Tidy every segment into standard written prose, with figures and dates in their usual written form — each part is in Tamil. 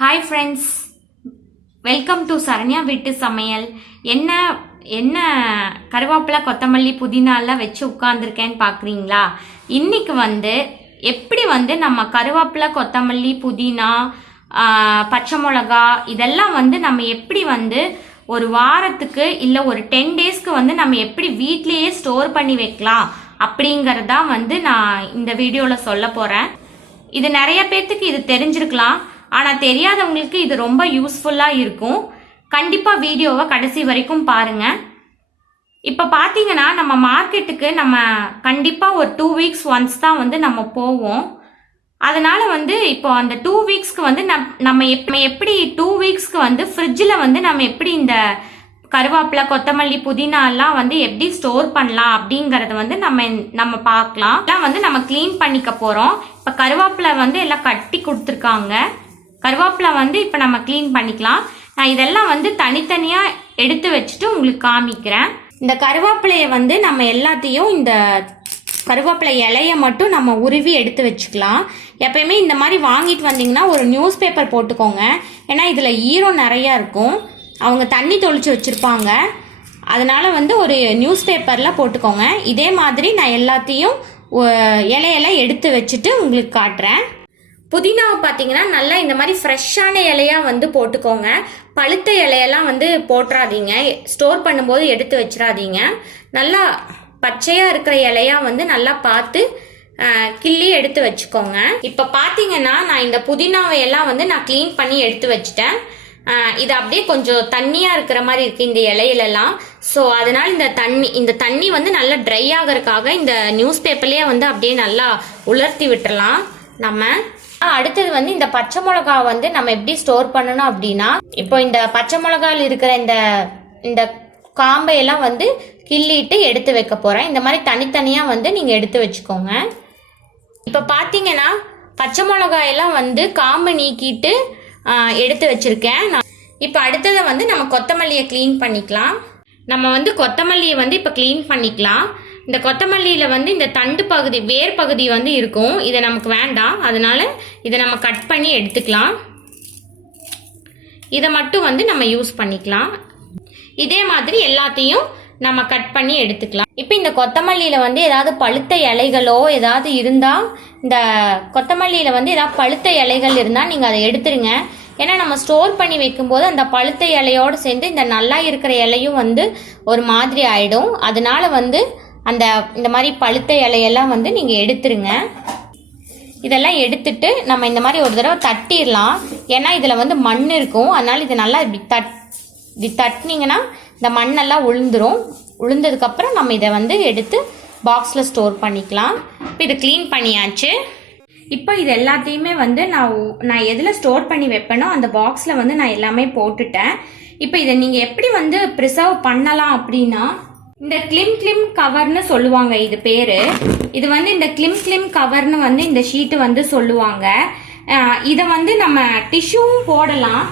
Hi friends, welcome to Saranya வீட்டு சமையல். என்ன என்ன கருவேப்பிலை கொத்தமல்லி புதினாலாம் வச்சு உட்காந்துருக்கேன்னு பார்க்குறீங்களா? இன்றைக்கி எப்படி நம்ம கருவேப்பிலை கொத்தமல்லி புதினா பச்சை மிளகா இதெல்லாம் நம்ம எப்படி ஒரு வாரத்துக்கு இல்லை ஒரு 10 டேஸ்க்கு நம்ம எப்படி வீட்லேயே ஸ்டோர் பண்ணி வைக்கலாம் அப்படிங்கிறதா நான் இந்த வீடியோவில் சொல்ல போகிறேன். இது நிறைய பேர்த்துக்கு இது தெரிஞ்சிருக்கலாம், ஆனால் தெரியாதவங்களுக்கு இது ரொம்ப யூஸ்ஃபுல்லாக இருக்கும். கண்டிப்பாக வீடியோவை கடைசி வரைக்கும் பாருங்கள். இப்போ பார்த்தீங்கன்னா நம்ம மார்க்கெட்டுக்கு நம்ம கண்டிப்பாக ஒரு 2 வீக்ஸ் ஒன்ஸ் தான் நம்ம போவோம். அதனால் இப்போ அந்த 2 வீக்ஸ்க்கு நம்ம எப்படி 2 வீக்ஸ்க்கு ஃப்ரிட்ஜில் நம்ம எப்படி இந்த கருவேப்பிலை கொத்தமல்லி புதினாலாம் எப்படி ஸ்டோர் பண்ணலாம் அப்படிங்கறத நம்ம பார்க்கலாம். எல்லாம் நம்ம க்ளீன் பண்ணிக்க போகிறோம். இப்போ கருவேப்பிலை எல்லாம் கட்டி கொடுத்துருக்காங்க. கருவேப்பிலை இப்போ நம்ம க்ளீன் பண்ணிக்கலாம். நான் இதெல்லாம் தனித்தனியாக எடுத்து வச்சுட்டு உங்களுக்கு காமிக்கிறேன். இந்த கருவேப்பிலையை நம்ம எல்லாத்தையும் இந்த கருவேப்பிலை இலையை மட்டும் நம்ம உருவி எடுத்து வச்சுக்கலாம். எப்பயுமே இந்த மாதிரி வாங்கிட்டு வந்தீங்கன்னா ஒரு நியூஸ் பேப்பர் போட்டுக்கோங்க. ஏன்னா இதில் ஈரம் நிறையா இருக்கும், அவங்க தண்ணி தொளிச்சு வச்சுருப்பாங்க. அதனால் ஒரு நியூஸ் பேப்பரில் போட்டுக்கோங்க. இதே மாதிரி நான் எல்லாத்தையும் இலையெல்லாம் எடுத்து வச்சுட்டு உங்களுக்கு காட்டுறேன். புதினாவை பார்த்தீங்கன்னா நல்லா இந்த மாதிரி ஃப்ரெஷ்ஷான இலையாக போட்டுக்கோங்க. பழுத்த இலையெல்லாம் போட்டுறாதீங்க, ஸ்டோர் பண்ணும்போது எடுத்து வச்சிடாதீங்க. நல்லா பச்சையாக இருக்கிற இலையாக நல்லா பார்த்து கிள்ளி எடுத்து வச்சுக்கோங்க. இப்போ பார்த்தீங்கன்னா நான் இந்த புதினாவை எல்லாம் நான் க்ளீன் பண்ணி எடுத்து வச்சுட்டேன். இது அப்படியே கொஞ்சம் தண்ணியாக இருக்கிற மாதிரி இருக்குது இந்த இலையிலலாம். ஸோ அதனால் இந்த தண்ணி நல்லா ட்ரை ஆகிறதுக்காக இந்த நியூஸ் பேப்பர்லேயே அப்படியே நல்லா உலர்த்தி விட்டுறலாம். நம்ம அடுத்தது இந்த பச்சை மிளகா நம்ம எப்படி ஸ்டோர் பண்ணணும் அப்படின்னா, இப்போ இந்த பச்சை மிளகாயில் இருக்கிற இந்த காம்பையெல்லாம் கிள்ளிட்டு எடுத்து வைக்க போகிறேன். இந்த மாதிரி தனித்தனியாக நீங்கள் எடுத்து வச்சுக்கோங்க. இப்போ பார்த்தீங்கன்னா பச்சை மிளகாயெல்லாம் காம்பை நீக்கிட்டு எடுத்து வச்சுருக்கேன். இப்போ அடுத்ததை நம்ம கொத்தமல்லியை க்ளீன் பண்ணிக்கலாம். நம்ம கொத்தமல்லியை இப்போ க்ளீன் பண்ணிக்கலாம். இந்த கொத்தமல்லியில் இந்த தண்டு பகுதி, வேர் பகுதி இருக்கும். இதை நமக்கு வேண்டாம், அதனால் இதை நம்ம கட் பண்ணி எடுத்துக்கலாம். இதை மட்டும் நம்ம யூஸ் பண்ணிக்கலாம். இதே மாதிரி எல்லாத்தையும் நம்ம கட் பண்ணி எடுத்துக்கலாம். இப்போ இந்த கொத்தமல்லியில் ஏதாவது பழுத்த இலைகளோ ஏதாவது இருந்தால், இந்த கொத்தமல்லியில் ஏதாவது பழுத்த இலைகள் இருந்தால் நீங்கள் அதை எடுத்துருங்க. ஏன்னா நம்ம ஸ்டோர் பண்ணி வைக்கும்போது அந்த பழுத்த இலையோடு சேர்ந்து இந்த நல்லா இருக்கிற இலையும் ஒரு மாதிரி ஆகிடும். அதனால இந்த மாதிரி பழுத்த இலையெல்லாம் நீங்கள் எடுத்துருங்க. இதெல்லாம் எடுத்துட்டு நம்ம இந்த மாதிரி ஒரு தடவை தட்டிடலாம். ஏன்னா இதில் மண் இருக்கும், அதனால் இது நல்லா இப்படி தட்டினீங்கன்னா இந்த மண்ணெல்லாம் உளுந்ததுக்கப்புறம் நம்ம இதை எடுத்து பாக்ஸில் ஸ்டோர் பண்ணிக்கலாம். இப்போ இதை க்ளீன் பண்ணியாச்சு. இப்போ இது எல்லாத்தையுமே நான் எதில் ஸ்டோர் பண்ணி வைப்பேனோ அந்த பாக்ஸில் நான் எல்லாமே போட்டுட்டேன். இப்போ இதை நீங்கள் எப்படி ப்ரிசர்வ் பண்ணலாம் அப்படின்னா, இந்த கிளிம் கவர்னு சொல்லுவாங்க இது பேர். இது இந்த கிளிம் கவர்னு இந்த ஷீட்டு சொல்லுவாங்க. இதை நம்ம டிஷ்யூவும் போடலாம்.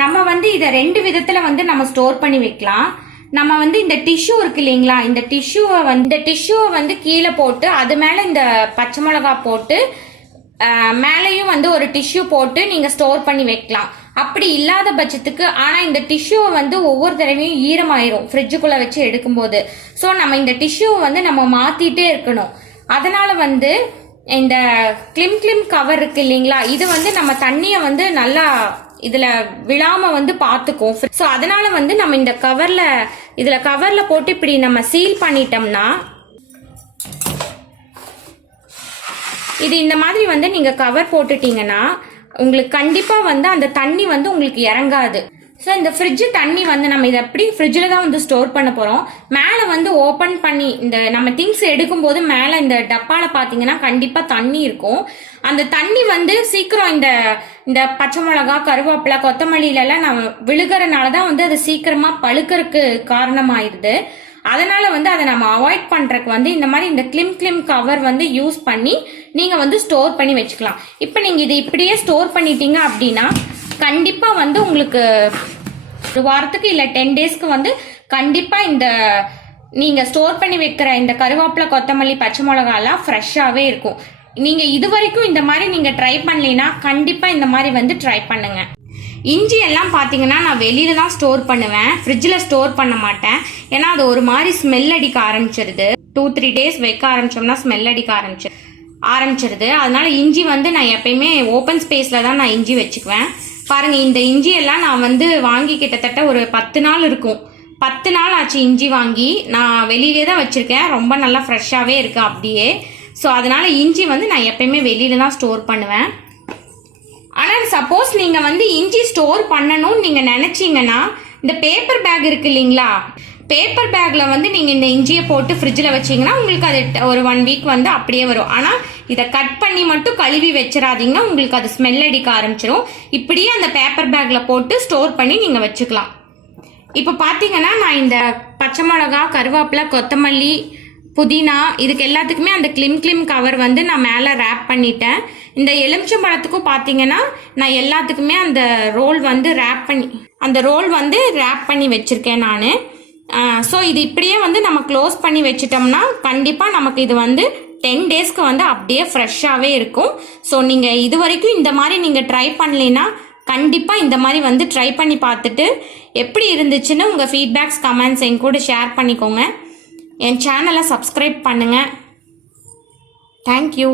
நம்ம இதை 2 விதத்தில் நம்ம ஸ்டோர் பண்ணி வைக்கலாம். நம்ம இந்த டிஷ்யூ இருக்கு இல்லைங்களா, இந்த டிஷ்யூவை கீழே போட்டு அது மேலே இந்த பச்சை மிளகா போட்டு மேலேயும் ஒரு டிஷ்யூ போட்டு நீங்கள் ஸ்டோர் பண்ணி வைக்கலாம். அப்படி இல்லாத பட்சத்துக்கு, ஆனால் இந்த டிஷ்யூவை ஒவ்வொரு தடவையும் ஈரமாயிரும் ஃப்ரிட்ஜுக்குள்ளே வச்சு எடுக்கும்போது. ஸோ நம்ம இந்த டிஷ்யூவை நம்ம மாற்றிட்டே இருக்கணும். அதனால் இந்த கிளிம் கவர் இருக்கு இல்லைங்களா, இது நம்ம தண்ணியை நல்லா இதில் விழாமல் பார்த்துக்கும். ஸோ அதனால் நம்ம இந்த கவரில் போட்டு இப்படி நம்ம சீல் பண்ணிட்டோம்னா, இது இந்த மாதிரி நீங்கள் கவர் போட்டுட்டீங்கன்னா உங்களுக்கு கண்டிப்பாக அந்த தண்ணி உங்களுக்கு இறங்காது. ஸோ இந்த ஃப்ரிட்ஜு தண்ணி நம்ம இதை எப்படி ஃப்ரிட்ஜில் தான் ஸ்டோர் பண்ண போகிறோம். மேலே ஓப்பன் பண்ணி இந்த நம்ம திங்ஸ் எடுக்கும்போது மேலே இந்த டப்பாவில் பார்த்தீங்கன்னா கண்டிப்பாக தண்ணி இருக்கும். அந்த தண்ணி சீக்கிரம் இந்த பச்சை மிளகா, கருவேப்பிலை, கொத்தமல்லியிலலாம் நம்ம விழுகிறனால தான் அது சீக்கிரமாக பழுக்கிறதுக்கு காரணமாயிருது. அதனால அதை நம்ம அவாய்ட் பண்ணுறதுக்கு இந்த மாதிரி இந்த கிளிம் கவர் யூஸ் பண்ணி நீங்கள் ஸ்டோர் பண்ணி வச்சுக்கலாம். இப்போ நீங்கள் இது இப்படியே ஸ்டோர் பண்ணிட்டீங்க அப்படின்னா கண்டிப்பாக உங்களுக்கு ஒரு வாரத்துக்கு இல்லை 10 டேஸ்க்கு கண்டிப்பாக இந்த நீங்கள் ஸ்டோர் பண்ணி வைக்கிற இந்த கருவேப்பிலை, கொத்தமல்லி, பச்சை மிளகாலாம் ஃப்ரெஷ்ஷாகவே இருக்கும். நீங்கள் இது வரைக்கும் இந்த மாதிரி நீங்கள் ட்ரை பண்ணலைன்னா கண்டிப்பாக இந்த மாதிரி வந்து ட்ரை பண்ணுங்கள். இஞ்சி எல்லாம் பார்த்தீங்கன்னா நான் வெளியில தான் ஸ்டோர் பண்ணுவேன், ஃப்ரிட்ஜில் ஸ்டோர் பண்ண மாட்டேன். ஏன்னா அது ஒரு மாதிரி ஸ்மெல் அடிக்க ஆரம்பிச்சிருது. 2-3 டேஸ் வைக்க ஆரம்பிச்சோம்னா ஸ்மெல் அடிக்க ஆரம்பிச்சிருது. அதனால இஞ்சி வந்து நான் எப்பயுமே ஓப்பன் ஸ்பேஸில் தான் நான் இஞ்சி வச்சுக்குவேன். பாருங்கள், இந்த இஞ்சி எல்லாம் நான் வந்து வாங்கி கிட்டத்தட்ட ஒரு 10 நாள் இருக்கும். 10 நாள் ஆச்சு இஞ்சி வாங்கி. நான் வெளியிலே தான் வச்சுருக்கேன். ரொம்ப நல்லா ஃப்ரெஷ்ஷாகவே இருக்குது அப்படியே. ஸோ அதனால் இஞ்சி வந்து நான் எப்பயுமே வெளியில தான் ஸ்டோர் பண்ணுவேன். ஆனால் சப்போஸ் நீங்கள் வந்து இஞ்சி ஸ்டோர் பண்ணணும்னு நீங்கள் நினச்சிங்கன்னா இந்த பேப்பர் பேக் இருக்கு இல்லைங்களா, பேப்பர் பேக்கில் வந்து நீங்கள் இந்த இஞ்சியை போட்டு ஃப்ரிட்ஜில் வச்சிங்கன்னா உங்களுக்கு அது ஒரு 1 வீக் வந்து அப்படியே வரும். ஆனால் இதை கட் பண்ணி மட்டும் கழுவி வச்சிடாதீங்கன்னா உங்களுக்கு அது ஸ்மெல் அடிக்க ஆரம்பிச்சிடும். இப்படியே அந்த பேப்பர் பேக்கில் போட்டு ஸ்டோர் பண்ணி நீங்கள் வச்சுக்கலாம். இப்போ பார்த்தீங்கன்னா நான் இந்த பச்சை மிளகா, கருவேப்பிலை, கொத்தமல்லி, புதினா இதுக்கு எல்லாத்துக்குமே அந்த கிளிம் கவர் வந்து நான் மேலே ரேப் பண்ணிட்டேன். இந்த எலுமிச்சம்பழத்துக்கும் பார்த்தீங்கன்னா நான் எல்லாத்துக்குமே அந்த ரோல் வந்து ரேப் பண்ணி வச்சுருக்கேன் நான். ஸோ இது இப்படியே வந்து நம்ம க்ளோஸ் பண்ணி வச்சிட்டோம்னா கண்டிப்பாக நமக்கு இது வந்து 10 டேஸ்க்கு வந்து அப்படியே ஃப்ரெஷ்ஷாகவே இருக்கும். ஸோ நீங்கள் இது வரைக்கும் இந்த மாதிரி நீங்கள் ட்ரை பண்ணலைன்னா கண்டிப்பாக இந்த மாதிரி வந்து ட்ரை பண்ணி பார்த்துட்டு எப்படி இருந்துச்சுன்னு உங்கள் ஃபீட்பேக்ஸ், கமெண்ட்ஸ் என் கூட ஷேர் பண்ணிக்கோங்க. என் சேனலை சப்ஸ்கிரைப் பண்ணுங்கள். தேங்க்யூ.